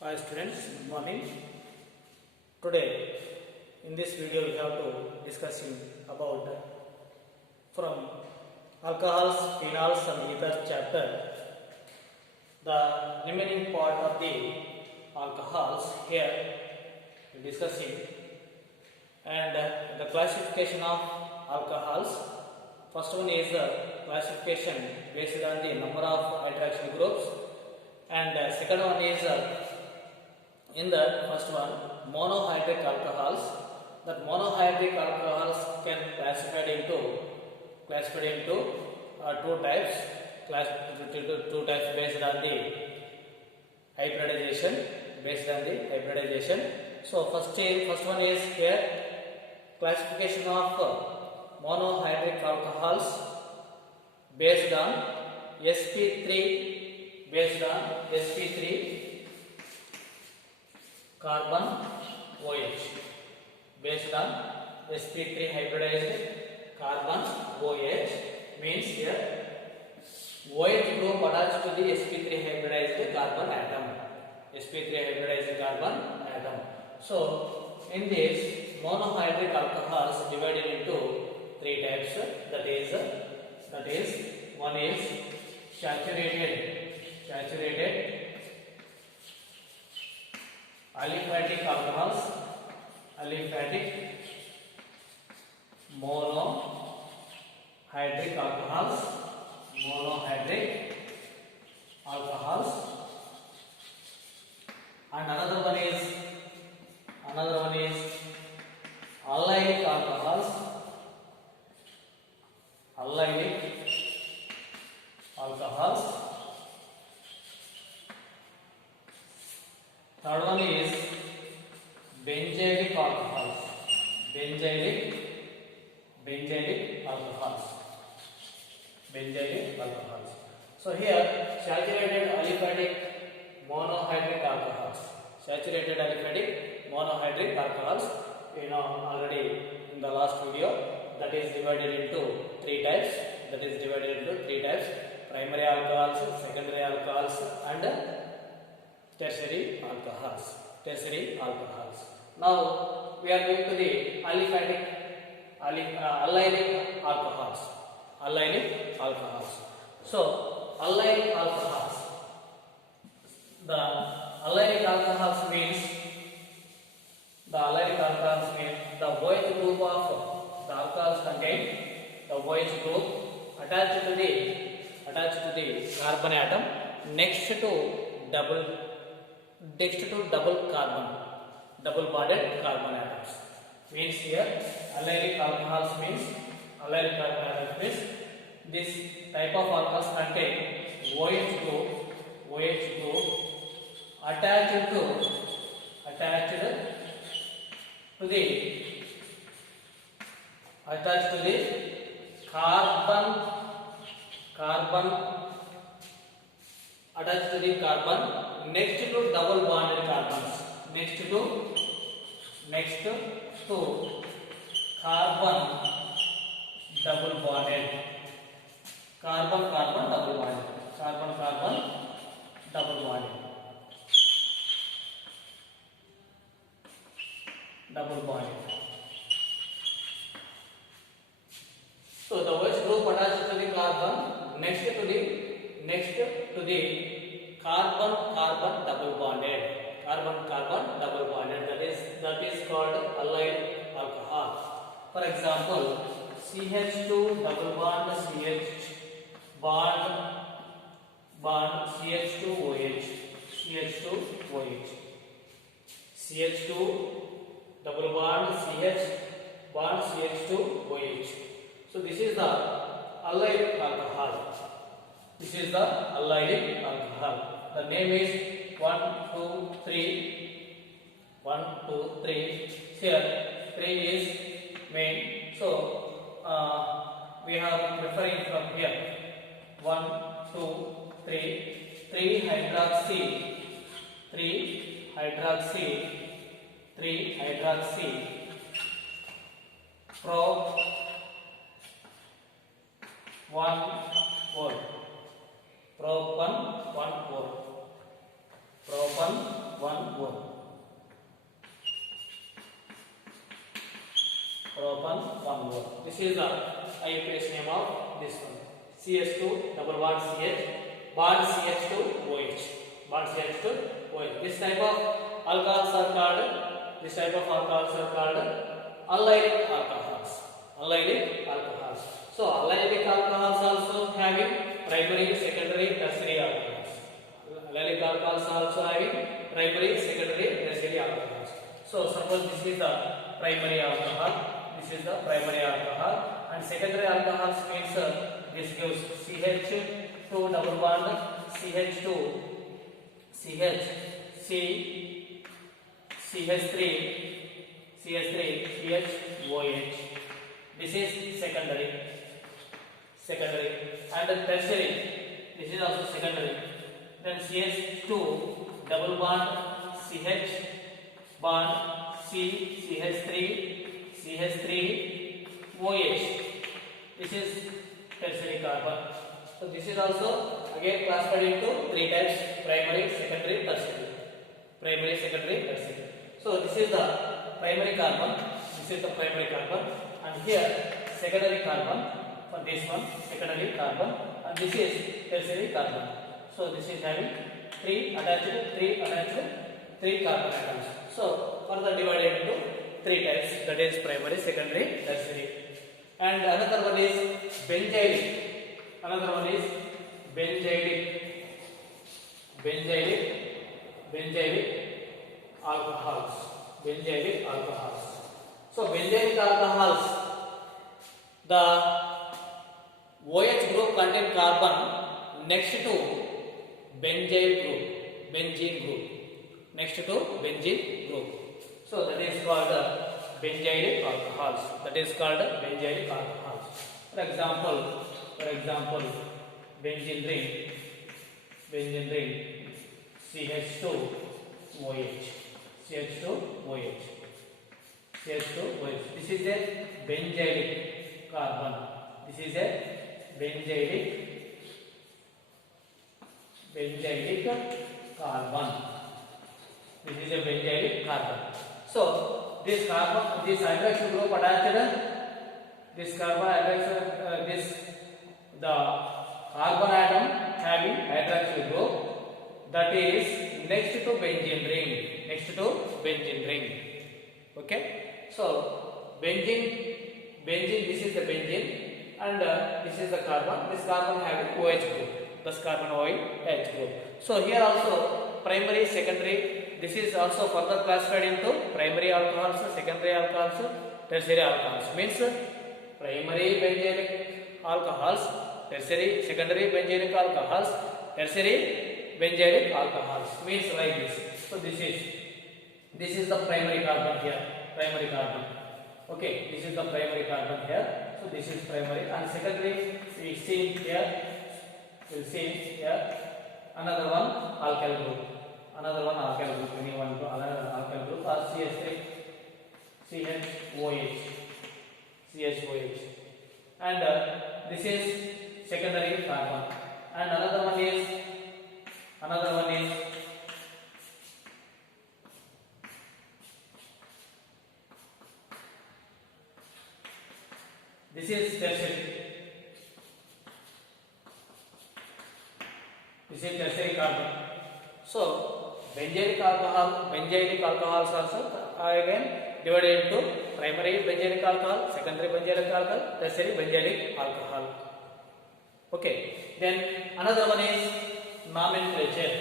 Hi students, good morning. Today in this video we have to discussing about from alcohols, phenols and ethers chapter the remaining part of the alcohols here we discussing and the classification of alcohols. First one is classification based on the number of hydroxyl groups and second one is in the first one monohydric alcohols. That monohydric alcohols can classified into two types based on the hybridization. So first one is here classification of monohydric alcohols based on sp3 carbon OH, based on sp3 hybridized carbon OH, means here OH group attached to the sp3 hybridized carbon atom. So in this monohydric alcohols divided into three types, that is one is saturated aliphatic alcohols, monohydric alcohols, and another one is allylic alcohols, Third one is benzylic alcohols. So here saturated aliphatic monohydric alcohols, you know already in the last video, that is divided into three types. Primary alcohols, secondary alcohols and tertiary alcohols. Now we are going to the allylic alcohols. So allylic alcohols. The allylic alcohols means the OH group of the alcohols contain the OH group attached to the carbon atom next to double bonded carbon atoms. Means here allylic alcohols means this type of alcohols contain OH group attached to the carbon next to double bonded carbons, next to carbon double bonded carbon double bonded. So the OH group attached to the carbon next to the carbon double bonded, that is called allyl alcohol. For example, CH2 double bond CH2OH, CH2 double bond CH2OH. So this is the allylic alcohol. The name is 1, 2, 3. Here 3 is main. So we have referring from here 1, 2, 3. 3 hydroxy pro 1 4. Propan 1 4. 1. This is the IUPAC name of this one. CH2 double bond CH bond CH2 OH bond CH2 OH. This type of alcohols are called allylic alcohols. Allylic alcohols. So allylic alcohols also having primary, secondary, tertiary alcohols. Allylic alcohols also having primary, secondary, tertiary alcohols. So suppose this is the primary alcohol. This is the primary alcohol, and secondary alcohols means this gives CH2 double bond CH2 CH CH3 CHOH. This is secondary, and then tertiary. This is also secondary. Then CH2 double bond CH bond CH3 OH. This is tertiary carbon. So this is also again classified into three types: primary, secondary, tertiary. Primary, secondary, tertiary. So this is the primary carbon. This is the primary carbon, and here secondary carbon for this one, secondary carbon, and this is tertiary carbon. So this is having three carbon atoms. So further divided into three types, that is primary, secondary, tertiary. And another one is benzylic. Benzylic alcohols. So benzylic alcohols, the OH group contain carbon next to benzene group. So that is called benzylic alcohols. For example, benzene ring CH2OH. This is a benzylic carbon. So this hydroxyl group attached, the carbon atom having hydroxyl group, that is next to benzene ring. Okay. So benzene, this is the benzene, and this is the carbon. This carbon having OH group. Thus carbon OH group. So here also primary, secondary. This is also further classified into primary alcohols, secondary alcohols, tertiary alcohols. Means primary benzylic alcohols, secondary benzylic alcohols, tertiary benzylic alcohols. Means like this. So this is the primary carbon here. Okay, this is the primary carbon here. So this is primary, and secondary we see here. Another one alkyl group. Another alkyl group or CHOH. And this is secondary carbon. And another one is this is tertiary carbon. So benzylic alcohols also again divided into primary benzylic alcohol, secondary benzylic alcohol, tertiary benzylic alcohol. Okay. Then another one is nomenclature.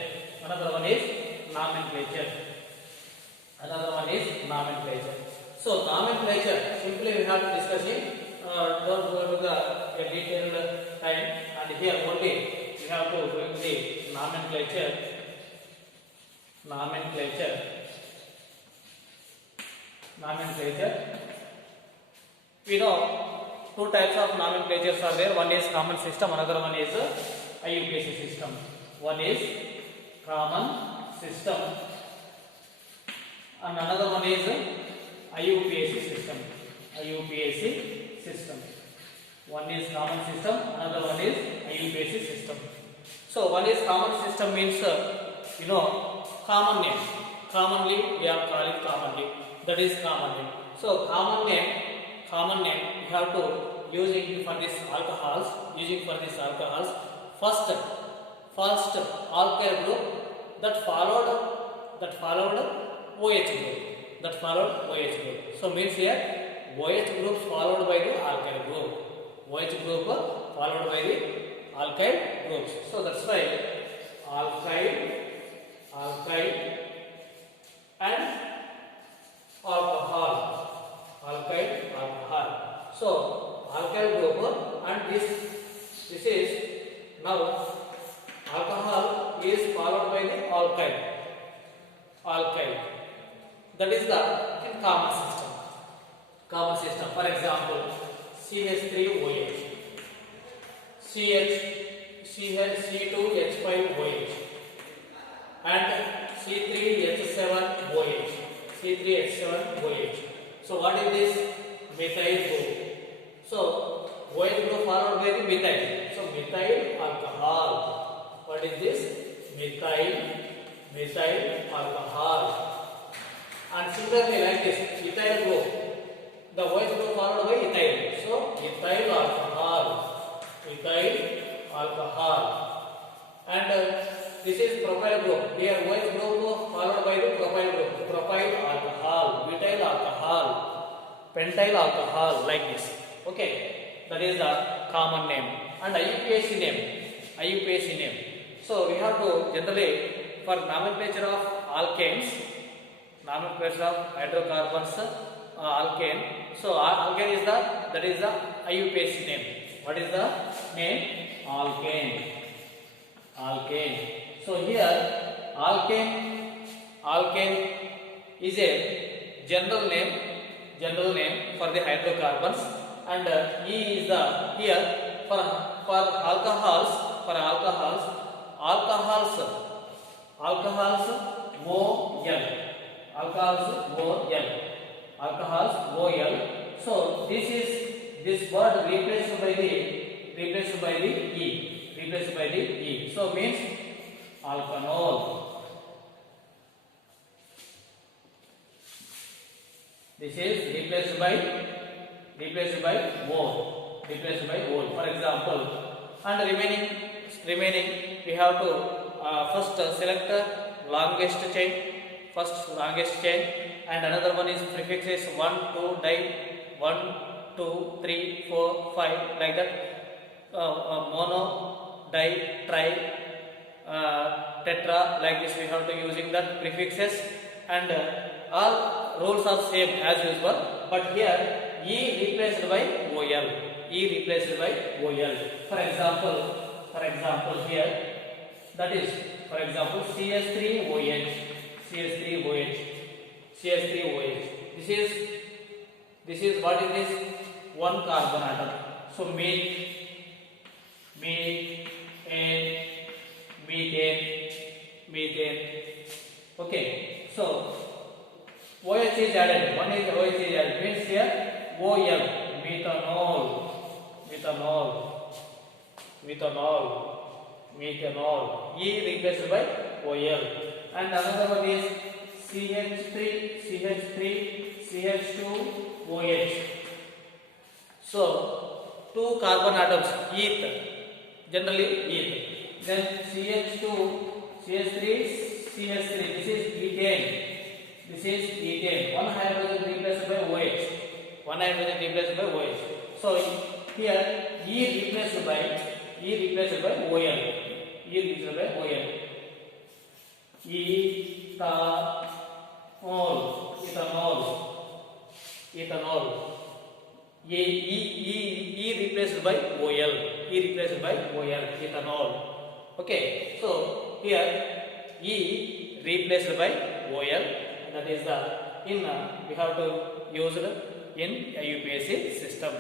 So nomenclature, simply we have to discuss it. Don't go to the detailed time, and here only we have to bring the nomenclature. We know two types of nomenclatures are there. One is common system, another one is IUPAC system. One is common system, and another one is IUPAC system. One is common system, another one is IUPAC system. So one is common system means common name. Commonly we are calling commonly. That is common name. So common name common name we have to using for this alcohols. First alkyl group that followed OH group. So means here OH group followed by the alkyl group. OH group followed by the alkyl groups. So that's why alkyl and alcohol. So alkyl group and this is now alcohol is followed by the alkyl. That is the common system. For example, CH3OH, C2H5OH, and C3H7OH. So what is this? Methyl group. So OH group followed by the methyl. So methyl alcohol. What is this? Methyl alcohol. And similarly like this, ethyl group. The OH group followed by ethyl. So ethyl alcohol. And this is propyl group. Here OH group followed by the propyl group. Propyl alcohol, butyl alcohol, pentyl alcohol, like this. Okay, that is the common name. And IUPAC name. So we have to generally for nomenclature of alkanes, nomenclature of hydrocarbons, alkane. So alkane is that is the IUPAC name. What is the name? Alkane. So here alkane is a general name for the hydrocarbons, and E is the here for alcohols OL. So this word replaced by the E. So means alkanol. This is replaced by ol. For example, and remaining we have to first select longest chain, and another one is prefixes 1, 2, di, 1, 2, 3, 4, 5, like that. Mono, di, tri, tetra, like this we have to using that prefixes, and all rules are same as usual, but here E replaced by OL. For example here, that is for example CH3OH. This is what is this? One carbon atom. So methane. Okay, so OH is added. One is OH is added. Means here OL, methanol. E replaced by OL. And another one is CH2OH. So two carbon atoms, generally eth. Then CH3. This is ethane. One hydrogen replaced by OH. So here E replaced by OL. Ethanol. E replaced by OL. Ethanol. Okay, so here E replaced by OL. That is the we have to use it in IUPAC system.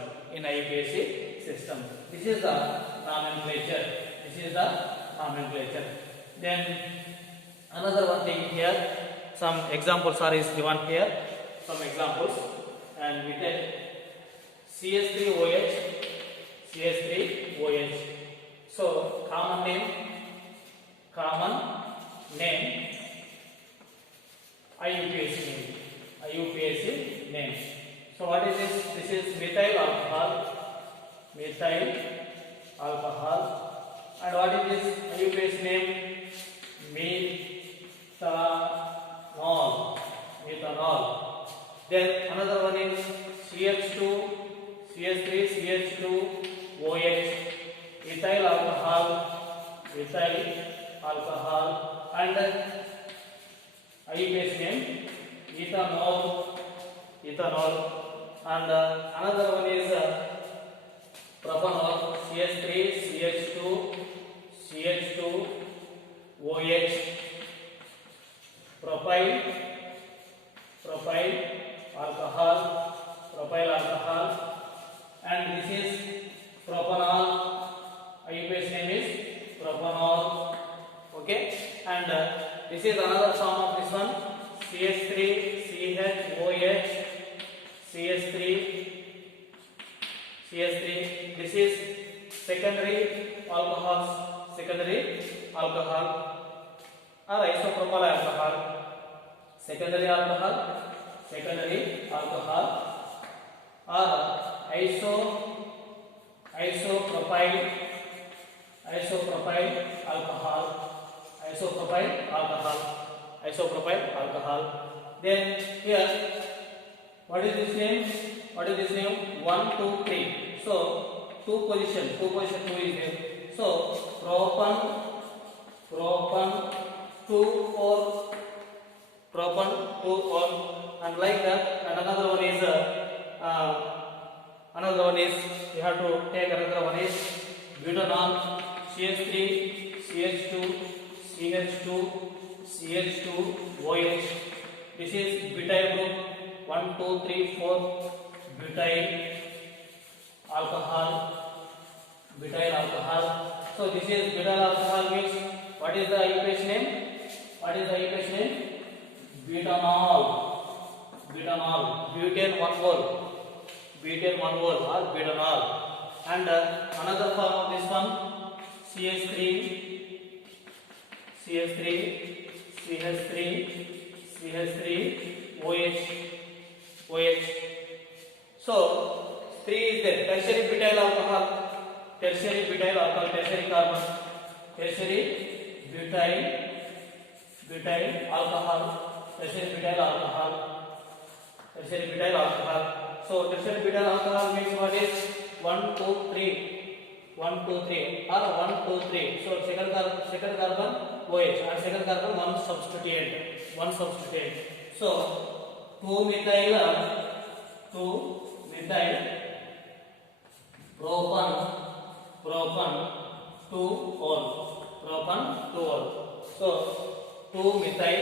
This is the nomenclature. Then another one thing here, some examples are is given here. Some examples, and we take CH3OH. So common name IUPAC name. So what is this? This is methyl alcohol. Methyl alcohol. And what is this IUPAC name? Methanol. Methanol. Then another one is CH2, CH3, CH2, OH. Ethyl alcohol. Ethyl alcohol. And IUPAC name ethanol. Ethanol. And another one is propanol. CH3, CH2, CH2, OH. Propyl alcohol. Propyl alcohol. And this is propanol. IUPAC name is propanol. Okay. And this is another form of this one. CH3, CHOH, CH3. This is secondary alcohols. Secondary alcohol or isopropyl alcohol. Secondary alcohol. Secondary alcohol or isopropyl alcohol. Isopropyl alcohol. Isopropyl alcohol. Then here, what is this name? What is this name? 1, 2, 3. So two position 2 is there. So propan 2, 4, propan 2, 4, and like that. And another one is you have to take another one is butanol. CH3, CH2, CH2, CH2, OH. This is butyl group. 1, 2, 3, 4. Butyl alcohol. Butyl alcohol. So this is butyl alcohol means what is the IUPAC name? What is the IUPAC name? Butanol. Butanol. Butane 1 mole. Butane 1 mole or butanol. And another form of this one, CH3, OH. So 3 is there. Tertiary butyl alcohol. Tertiary butyl alcohol. Tertiary carbon. Tertiary butyl alcohol. Tertiary butyl alcohol. Tertiary butyl alcohol. So tertiary butyl alcohol means what is 1, 2, 3. 1, 2, 3 or 1, 2, 3. So second carbon OH and second carbon one substituent. So 2 methyl propan 2 ol. So 2 methyl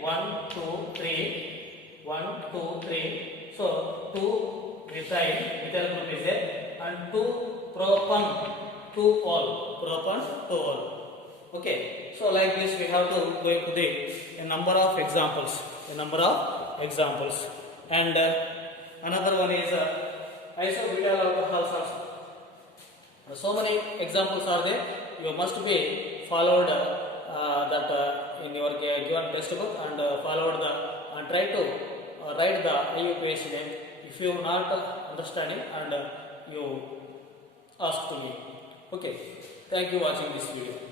1, 2, 3. 1, 2, 3. So 2 methyl group is there and 2 propan 2 ol. Okay. So like this we have to go into a number of examples. And another one is isobutyl alcohols also. So many examples are there. You must be followed that in your given textbook and followed and try to write the IUPAC name. If you not understanding and you ask to me. Okay. Thank you watching this video.